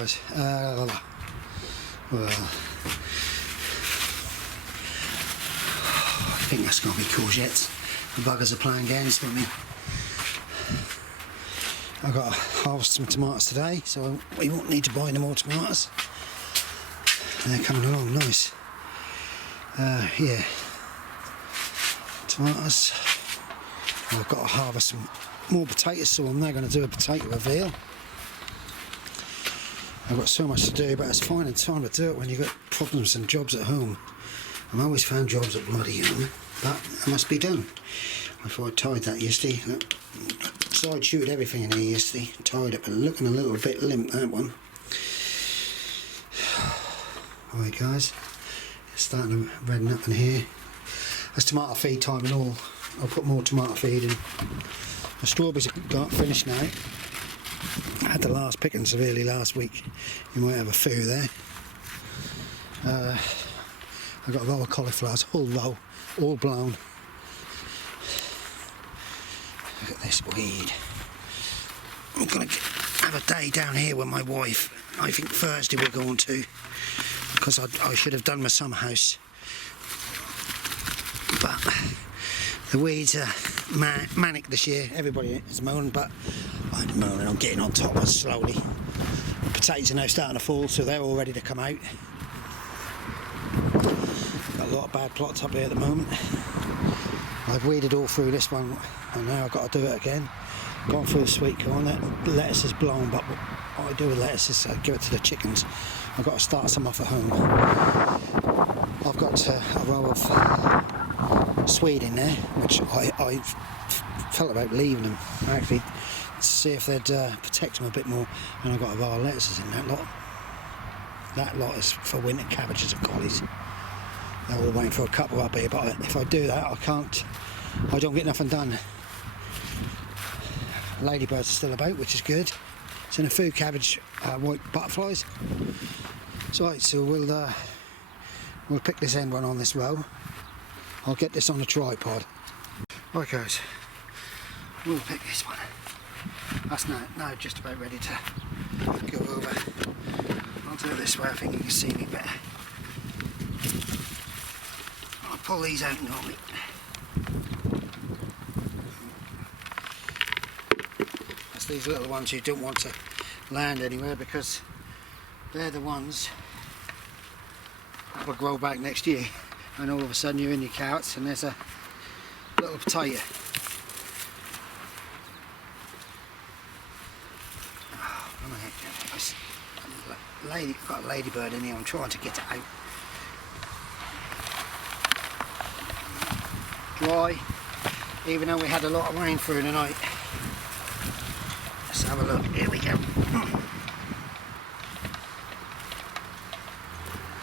guys, well, I think that's going to be courgettes. The buggers are playing games with me. I've got to harvest some tomatoes today, so we won't need to buy any more tomatoes. They're coming along nice. Yeah, tomatoes. I've got to harvest some more potatoes, so I'm now going to do a potato reveal. I've got so much to do, but it's finding time to do it when you've got problems and jobs at home. I've always found jobs at bloody home, but it must be done. I thought I tied that yesterday. Side chewed everything in here yesterday. Tied it, but looking a little bit limp, that one. Alright guys, it's starting to redden up in here. It's tomato feed time and all. I'll put more tomato feed in. The strawberries got finished now. I had the last picking severely last week. You might have a few there. I've got a row of cauliflowers, whole row, all blown. Look at this weed. I'm going to have a day down here with my wife. I think Thursday we're going to, because I should have done my summer house. But the weeds are manic this year. Everybody is moaning, but I'm moaning. I'm getting on top of it slowly. The potatoes are now starting to fall, so they're all ready to come out. Got a lot of bad plots up here at the moment. I've weeded all through this one, and now I've got to do it again. Gone through the sweet corn. That lettuce is blown, but what I do with lettuce is I give it to the chickens. I've got to start some off at home. I've got a row of swede in there, which I felt about leaving them actually to see if they'd protect them a bit more. And I've got a row of lettuces in that lot. That lot is for winter cabbages and collies. They're all waiting for a couple up here, but if I do that, I don't get nothing done. Ladybirds are still about, which is good. It's in a food cabbage, white butterflies. So we'll pick this end one on this row. I'll get this on a tripod. Right guys, we'll pick this one. That's now just about ready to go over. I'll do it this way, I think you can see me better. I'll pull these out normally. That's these little ones you don't want to land anywhere, because they're the ones that will grow back next year, and all of a sudden you're in your carrots and there's a little potato. I've got a ladybird in here, I'm trying to get it out. Dry, even though we had a lot of rain through the night. Let's have a look, here we go.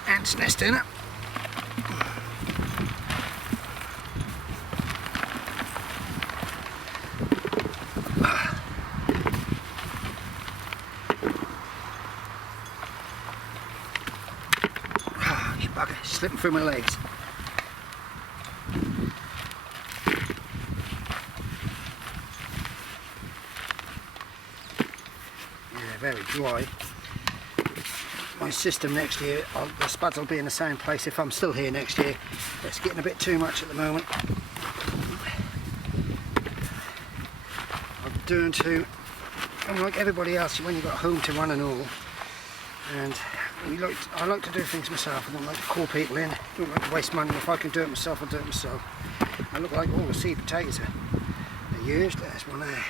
Ants nest in it. You bugger, slipping through my legs. Very dry. My system next year, the spuds will be in the same place if I'm still here next year. It's getting a bit too much at the moment. I'm doing too, like everybody else, when you've got a home to run and all, and I like to do things myself. I don't like to call people in, I don't like to waste money. If I can do it myself, I'll do it myself. I look like all the seed potatoes are used. There's one there.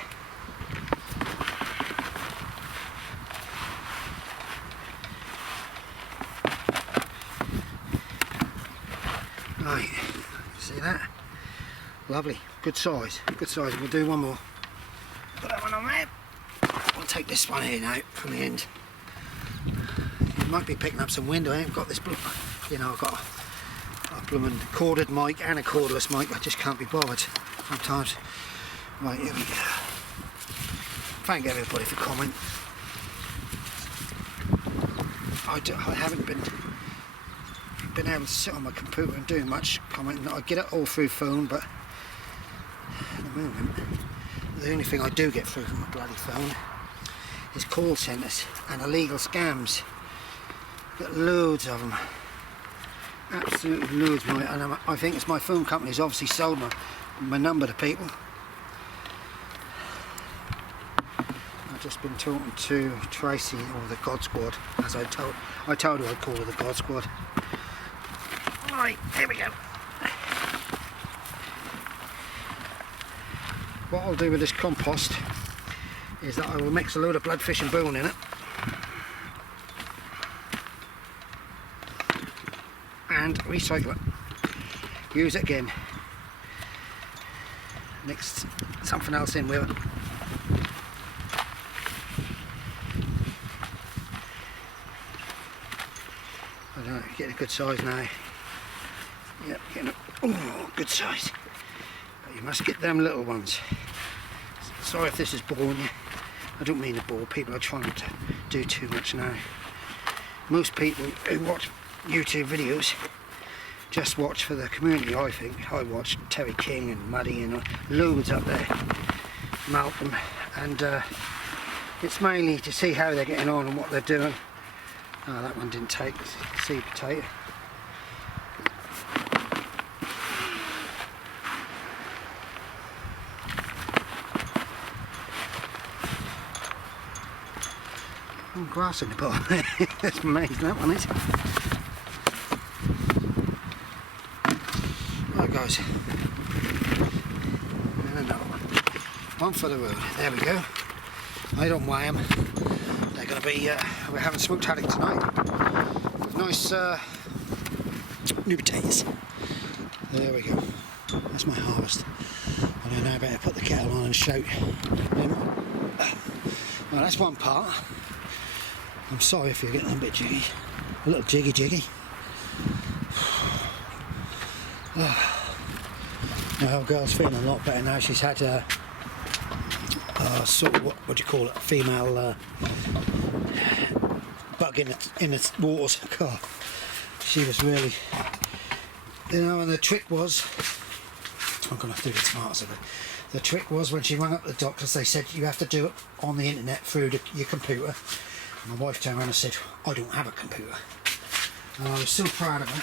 Right, see that? Lovely, good size, good size. We'll do one more. Put that one on there. I'll take this one here now from the end. You might be picking up some wind. I ain't got this, you know, I've got a blooming corded mic and a cordless mic. I just can't be bothered sometimes. Right, here we go. Thank everybody for commenting. I haven't been able to sit on my computer and do much commenting. I get it all through phone, but at the moment the only thing I do get through from my bloody phone is call centres and illegal scams. Got loads of them, absolutely loads. And I think it's my phone company's obviously sold my number to people. I've just been talking to Tracy, or the God Squad, as I told her I'd call her the God Squad. Right, here we go. What I'll do with this compost is that I will mix a load of bloodfish and bone in it, and recycle it. Use it again. Mix something else in with it. I don't know, getting a good size now. Yep, getting a good size. But you must get them little ones. Sorry if this is boring you. I don't mean to bore people, I try not to do too much now. Most people who watch YouTube videos just watch for the community, I think. I watch Terry King and Muddy and loads up there, Malcolm, and it's mainly to see how they're getting on and what they're doing. Oh, that one didn't take, seed potato. Grass in the bottom. That's amazing, that one is. Right guys, and another one for the road. There we go. I don't weigh them. They're going to be, we're having smoked haddock tonight with nice new potatoes. There we go. That's my harvest. I don't know, I better put the kettle on and shout. Well, that's one part. I'm sorry if you're getting a bit jiggy. A little jiggy. Now, girl's feeling a lot better now. She's had sort of, what do you call it, a female bug in the waters. God, she was really, you know, and the trick was, I'm going to do the smarts of it. The trick was when she rang up the doctors, they said you have to do it on the internet through your computer. My wife turned around and said, I don't have a computer. And I was so proud of her,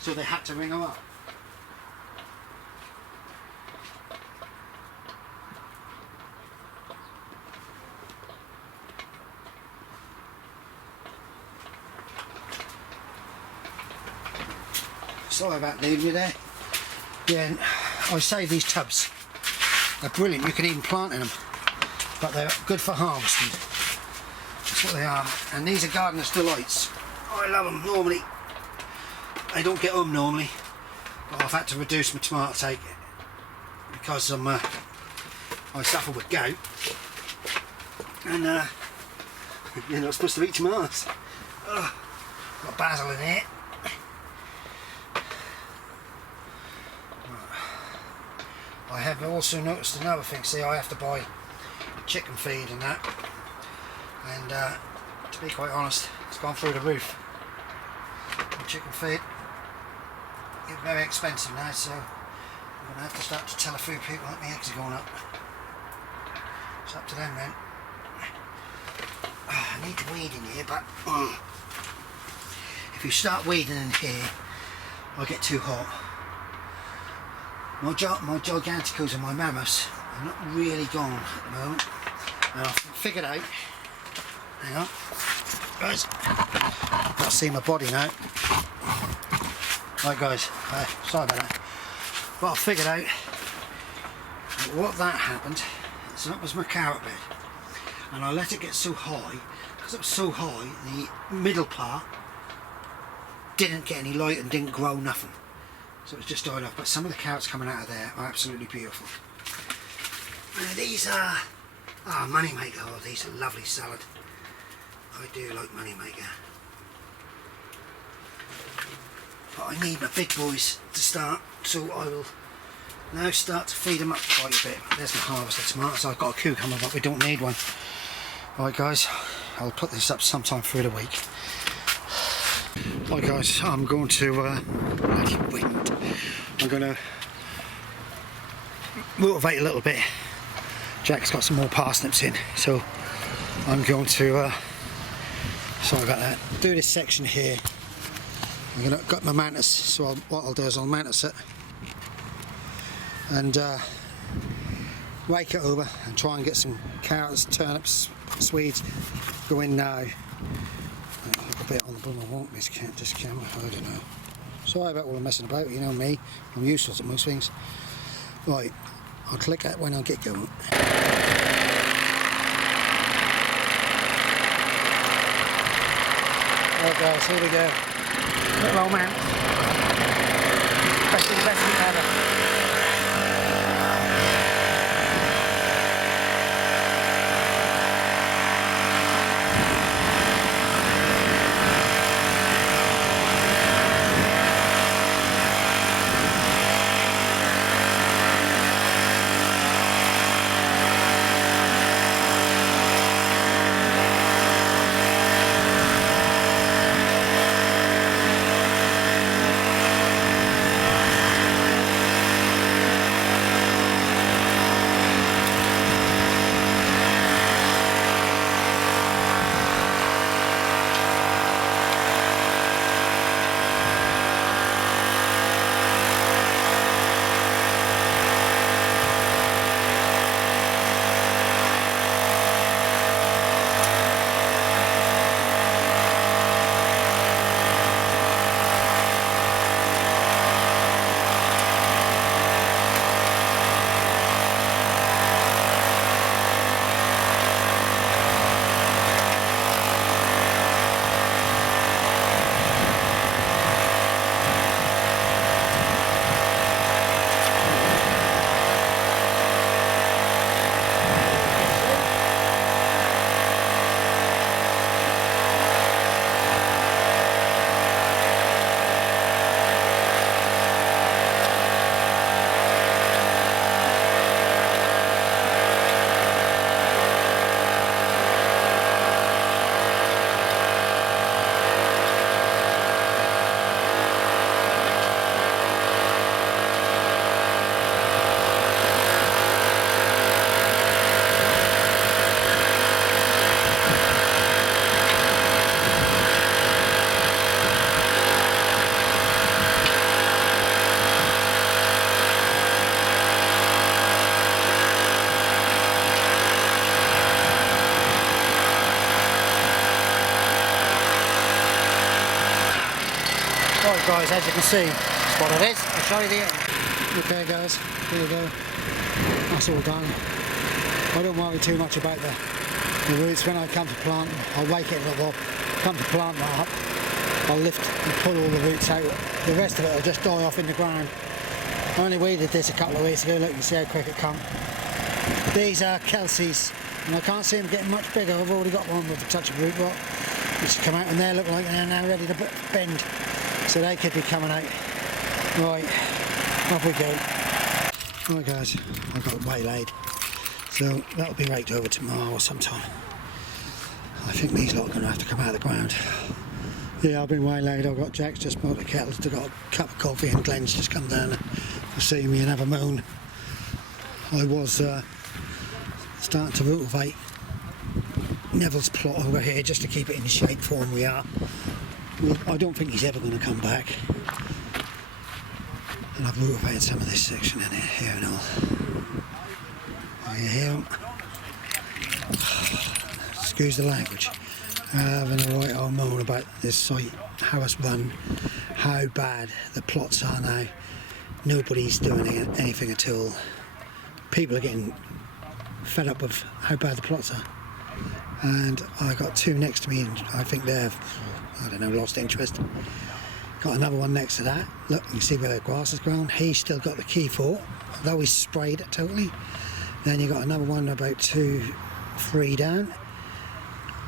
so they had to ring her up. Sorry about leaving you there. Yeah, I say these tubs, they're brilliant, you can even plant in them, but they're good for harvesting. That's what they are. And these are Gardener's Delights. I love them. Normally I don't get them normally, but I've had to reduce my tomato take because I suffer with gout, and you're not supposed to eat tomatoes. Got basil in here. I have also noticed another thing. See, I have to buy chicken feed and that, and to be quite honest, it's gone through the roof. The chicken feed is very expensive now, so I'm going to have to start to tell a few people that my eggs are going up. It's up to them then. I need to weed in here, but if you start weeding in here, I get too hot. My giganticals and my mammoths are not really gone at the moment, and I've figured out, hang on guys, I've got to see my body now. Right guys, sorry about that, but I figured out what that happened is that was my carrot bed, and I let it get so high, because it was so high, the middle part didn't get any light and didn't grow nothing. So it's just died off, but some of the carrots coming out of there are absolutely beautiful. And these are Moneymaker. Oh, these are lovely salad. I do like Moneymaker. But I need my big boys to start, so I will now start to feed them up quite a bit. There's my harvest of tomatoes. I've got a cucumber, but we don't need one. Right guys, I'll put this up sometime through the week. Right guys, I'm going to bloody wind. I'm going to motivate a little bit. Jack's got some more parsnips in, so I'm going to, sorry about that, do this section here. I'm going to got my Mantis, so what I'll do is I'll Mantis it and rake it over and try and get some carrots, turnips, Swedes go in now. Look a bit on the bum, I won't miss this camera, I don't know. Sorry about all the messing about, you know me, I'm useless at most things. Right, I'll click that when I get going. There guys, here we go. Little old man. Best investment ever. Right guys, as you can see, that's what it is. I'll show you the end. Okay guys, here we go. That's all done. I don't worry too much about the roots. When I come to plant them, I'll rake it a little. Come to plant them up, I'll lift and pull all the roots out. The rest of it will just die off in the ground. I only weeded this a couple of weeks ago. Look, you can see how quick it come. These are Kelsey's, and I can't see them getting much bigger. I've already got one with a touch of root rot, which has come out, and they look like they're now ready to bend. So they could be coming out. Right, off we go. Right guys, I've got it waylaid. So that'll be raked over tomorrow or sometime. I think these lot are going to have to come out of the ground. Yeah, I've been waylaid. I've got Jack's just bought the kettle. I've got a cup of coffee and Glenn's just come down to see me and have a moan. I was starting to cultivate Neville's plot over here just to keep it in the shape form we are. I don't think he's ever going to come back. And I've cultivated some of this section in here and all. You hear him? Excuse the language. Having a right old moan about this site, how it's run, how bad the plots are now. Nobody's doing anything at all. People are getting fed up with how bad the plots are. And I got two next to me, and I think they've, I don't know, lost interest. Got another one next to that. Look, you can see where the grass has grown. He's still got the key for it, though he's sprayed it totally. Then you got another one about 2-3 down.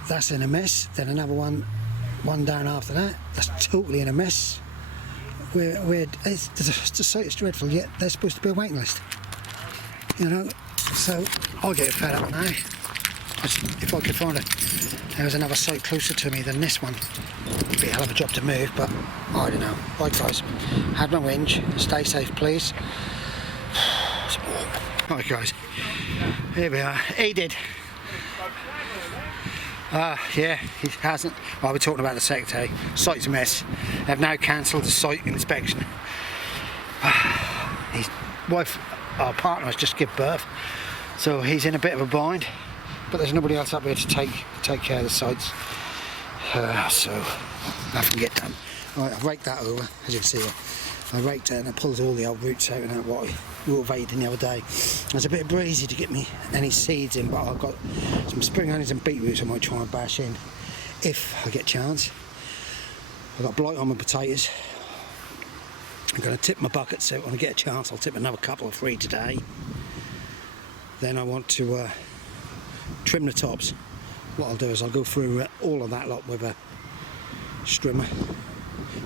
That's in a mess. Then another one down after that. That's totally in a mess. The site is dreadful, yet there's supposed to be a waiting list. You know, so I'll get fed up now. If I could find there was another site closer to me than this one. It'd be a hell of a job to move, but I don't know. Right guys, have no whinge. Stay safe, please. Right guys, here we are. He did. Yeah, he hasn't. Well, we're talking about the secretary. Site's a mess. They've now cancelled the site inspection. His wife, our partner, has just given birth, so he's in a bit of a bind. But there's nobody else up here to take care of the sites, so nothing get done. Right, I've raked that over, as you can see. I raked it and it pulls all the old roots out and out what I cultivated the other day. It's a bit breezy to get me any seeds in, but I've got some spring onions and beetroots I might try and bash in if I get a chance. I've got blight on my potatoes. I'm going to tip my bucket, so when I get a chance I'll tip another couple or 3 today. Then I want to trim the tops. What I'll do is I'll go through all of that lot with a strimmer.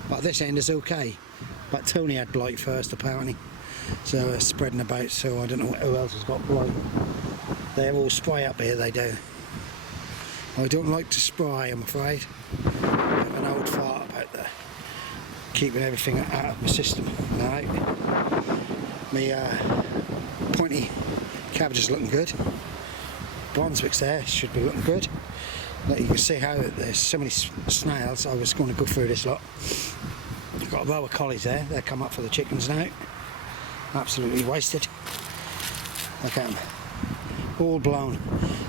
But this end is okay. But Tony had blight first apparently, so it's spreading about, so I don't know who else has got blight. They all spray up here, they do. I don't like to spray, I'm afraid. I'm an old fart about that. Keeping everything out of my system. Now, my pointy cabbage is looking good. Brunswick's there, should be looking good. You can see how there's so many snails. I was going to go through this lot. I've got a row of collies there, they'll come up for the chickens now. Absolutely wasted. Look at them. All blown.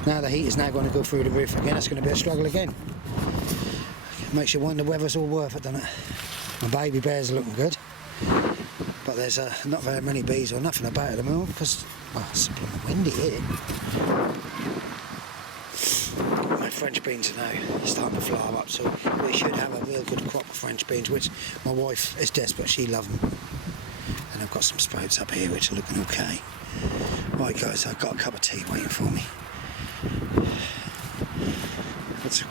Now the heat is now going to go through the roof again, it's going to be a struggle again. Makes you wonder whether it's all worth it, doesn't it? My baby bears are looking good. But there's not very many bees or nothing about at the moment because, well, it's windy here. My French beans are now starting to flower up, so we should have a real good crop of French beans, which my wife is desperate, she loves them. And I've got some sprouts up here which are looking okay. Right guys, I've got a cup of tea waiting for me. But to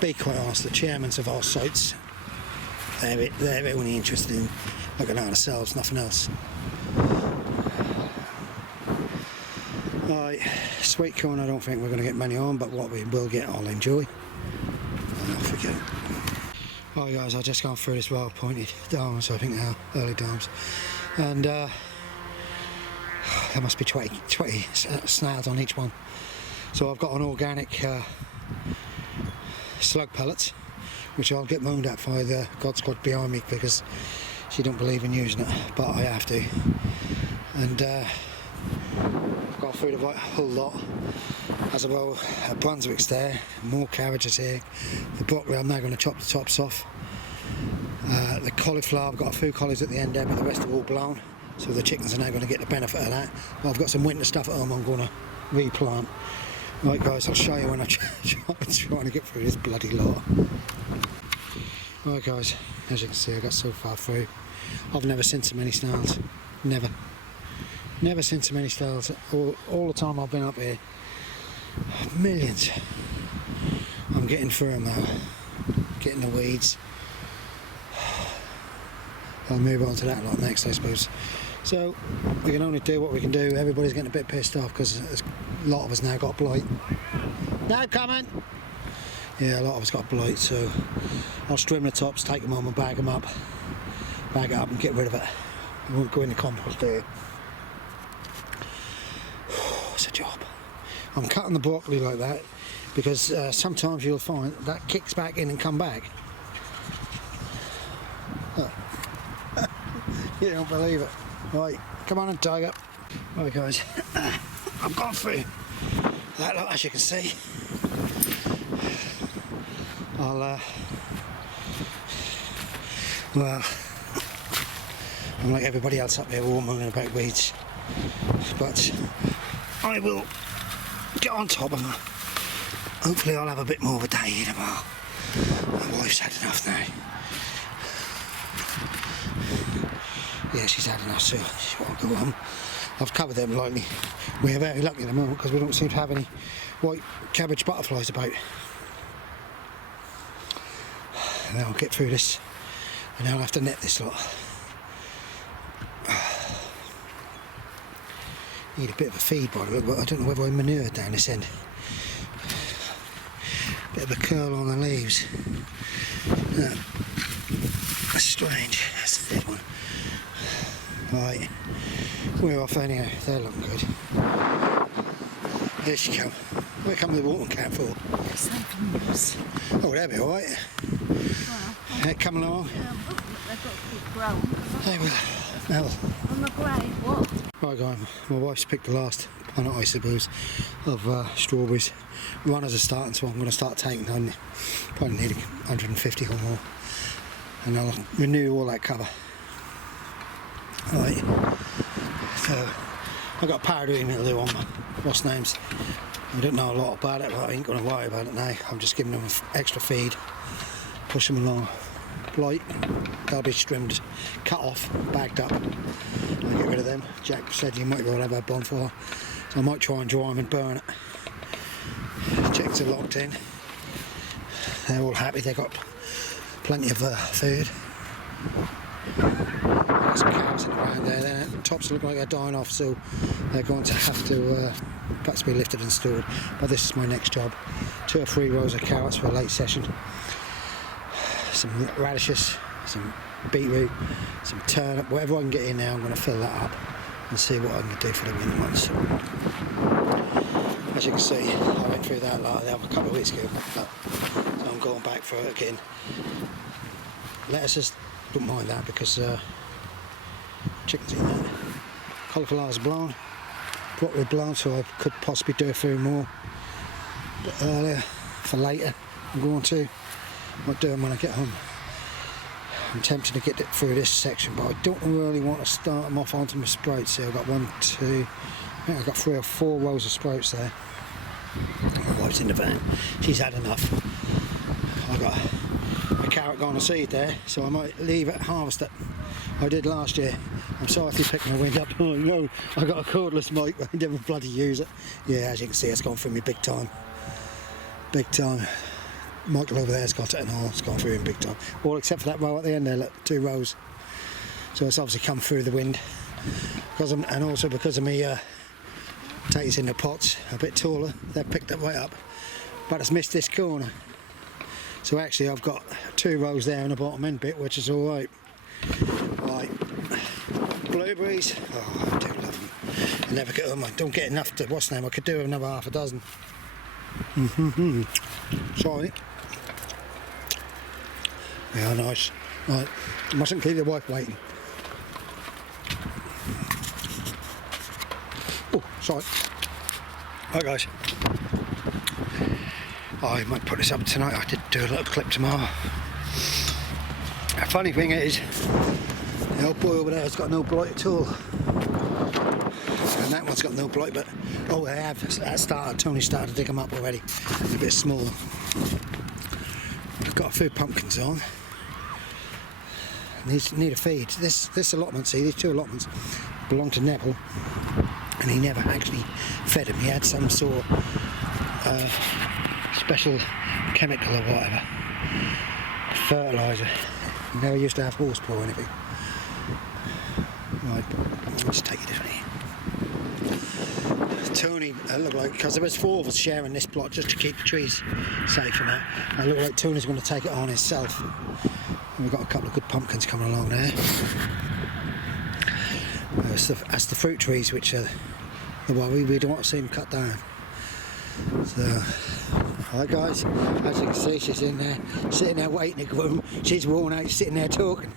be quite honest, the chairmen of our sites, they're only interested in looking at themselves, nothing else. Right, sweet corn I don't think we're going to get many on, but what we will get I'll enjoy. And off we go. Right guys, I've just gone through this well pointed dams, I think now, early dams. And there must be 20 snails on each one. So I've got an organic slug pellets, which I'll get moaned at by the God Squad behind me because she don't believe in using it, but I have to. And I've got through the whole lot. As well, Brunswick's there, more cabbages here. The broccoli, I'm now going to chop the tops off. The cauliflower, I've got a few collies at the end there, but the rest are all blown. So the chickens are now going to get the benefit of that. But I've got some winter stuff at home I'm going to replant. Right guys, I'll show you when I'm trying to get through this bloody lot. Right guys, as you can see I got so far through. I've never seen so many snails. Never seen so many snails. All the time I've been up here. Millions. I'm getting through them now. Getting the weeds. I'll move on to that lot next I suppose. So we can only do what we can do. Everybody's getting a bit pissed off because a lot of us now got blight. No comment! Yeah, a lot of us got blight, so I'll trim the tops, take them home and bag it up and get rid of it. It won't go in the compost here. It's a job. I'm cutting the broccoli like that because sometimes you'll find that kicks back in and come back. Oh. You don't believe it. Right, come on and tiger. Right guys, I've gone through that lot as you can see. I'll well, I'm like everybody else up here all moaning about weeds, but I will get on top of them. Hopefully I'll have a bit more of a day here tomorrow. My wife's had enough now. Yeah, she's had enough, so she won't go home. I've covered them lightly. We're very lucky at the moment because we don't seem to have any white cabbage butterflies about. And then I'll get through this and then I'll have to net this lot. Need a bit of a feed by the look, but I don't know whether I manure down this end. Bit of a curl on the leaves. That's strange. That's the dead one. Right, we're off anyhow. They're looking good. Here she comes. Where come the water cat for? Oh, they'll be alright. They're coming along. They've got to keep growing. They will. Well. On the grave, what? Right guys, my wife's picked the last punnet, I suppose, of strawberries. Runners are starting, so I'm going to start taking on probably nearly 150 or more. And I'll renew all that cover. Right. So, I've got a Paradoon to do on my what's names. I don't know a lot about it, but I ain't going to worry about it now. I'm just giving them extra feed, push them along. Blight, they'll be trimmed, cut off, bagged up. I'll get rid of them. Jack said you might be able to have a bonfire, so I might try and dry them and burn it. Chicks are locked in. They're all happy, they've got plenty of food. Got some cows in the ground there. Their tops look like they're dying off, so they're going to have to perhaps be lifted and stored. But this is my next job. 2 or 3 rows of carrots for a late session. Some radishes, some beetroot, some turnip, whatever I can get in there. I'm going to fill that up and see what I can do for the winter months. As you can see, I went through that a couple of weeks ago, so I'm going back for it again. Lettuces, don't mind that because chickens in there. Cauliflower's blown, broccoli blown, so I could possibly do a few more. But earlier, for later, I'm going to. I'll do them when I get home. I'm tempted to get it through this section, but I don't really want to start them off onto my sprouts. So I've got 1, 2, I think I've got 3 or 4 rows of sprouts there. My wife's in the van. She's had enough. I've got a carrot gone to seed there, so I might leave it, harvest it. I did last year. I'm sorry if you picked my wind up. Oh no, I got a cordless mic, but I didn't bloody use it. Yeah, as you can see, it's gone through me big time. Big time. Michael over there's got it and all, it's gone through in big time. All except for that row at the end there, look, 2 rows. So it's obviously come through the wind. And also because of me potatoes in the pots, a bit taller, they've picked it right up. But it's missed this corner. So actually I've got 2 rows there in the bottom end bit, which is alright. Right. Blueberries, oh I do love them. I never get them, I don't get enough to, what's the name, I could do another half a dozen. Sorry. Yeah, nice. Right, mustn't keep your wife waiting. Oh, sorry. Right guys. I might put this up tonight. I did do a little clip tomorrow. The funny thing is, the old boy over there has got no blight at all. And that one's got no blight, but oh, they have. Tony started to dig them up already. A bit smaller. I've got a few pumpkins on. Need a feed. This allotment, see, these 2 allotments belong to Neville, and he never actually fed them. He had some sort of special chemical or whatever, fertiliser. He never used to have horsepower or anything. Right, let's take it differently. Tony, I look like, because there was 4 of us sharing this plot just to keep the trees safe and that. I look like Tony's going to take it on himself. And we've got a couple of good pumpkins coming along there. That's the fruit trees which are the worry. We don't want to see them cut down. So, alright guys, as you can see, she's in there, sitting there waiting to go. She's worn out, sitting there talking.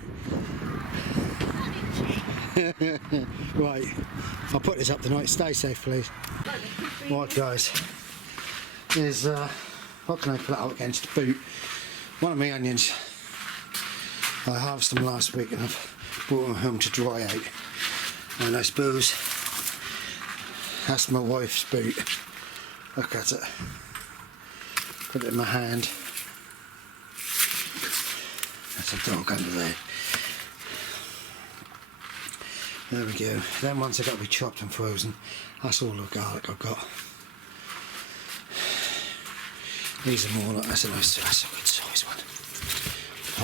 Right, I'll put this up tonight. Stay safe, please. Right, guys, here's what can I put up against the boot? One of my onions. I harvested them last week and I've brought them home to dry out. And I suppose that's my wife's boot. Look at it. Put it in my hand. That's a dog under there. There we go. Then once they've got to be chopped and frozen, that's all the garlic I've got. These are more like, that's a good size one.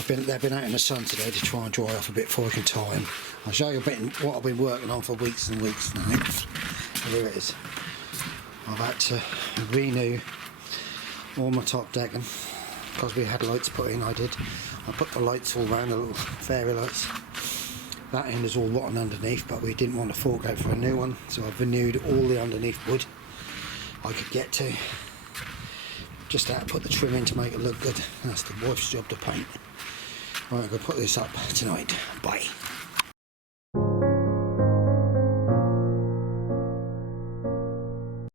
They've been out in the sun today to try and dry off a bit before I can tie them. I'll show you a bit what I've been working on for weeks and weeks now. Here it is. I've had to renew all my top decking because we had lights put in. I put the lights all round, the little fairy lights. That end is all rotten underneath, but we didn't want to fork out for a new one, so I've renewed all the underneath wood I could get to. just had to put the trim in to make it look good. That's the wife's job to paint. Right, I'm going to put this up tonight. Bye.